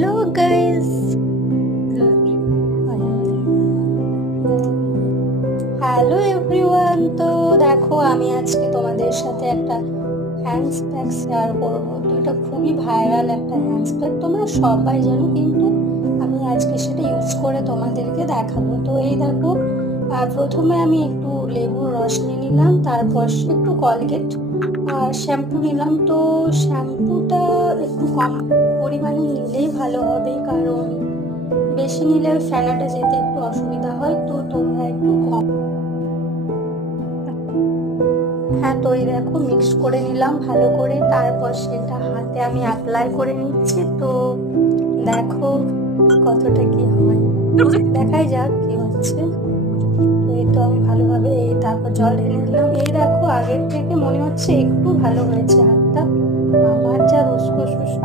Hello guys, hello everyone. তো দেখো, আমি আজকে তোমাদের সাথে একটা হ্যান্ডস প্যাক শেয়ার করবো। তো এটা খুবই ভাইরাল একটা হ্যান্ডস প্যাক, তোমরা সবাই জানো, কিন্তু আমি আজকে সেটা ইউজ করে তোমাদেরকে দেখাবো। তো এই দেখো, প্রথমে আমি একটু লেবুর রস নিয়ে নিলাম, তারপর একটু কলগেট আর শ্যাম্পু নিলাম। তো শ্যাম্পুটা একটু কম পরিমাণে নিলেই ভালো হবে, কারণ বেশি নিলে ফেনাটা যেতে একটু অসুবিধা হয়। তো তোমরা একটু কম। হ্যাঁ, তো এই দেখো মিক্স করে নিলাম ভালো করে, তারপর সেটা হাতে আমি অ্যাপ্লাই করে নিচ্ছি। তো দেখো কতটা কি হয়, দেখাই যাক কি হচ্ছে। তো এই তো আমি ভালোভাবে তারপর জল ঢেলে নিলাম। এই দেখো আগের থেকে মনে হচ্ছে একটু ভালো হয়েছে হাতটা। আমার যা উস্কো শুষ্ক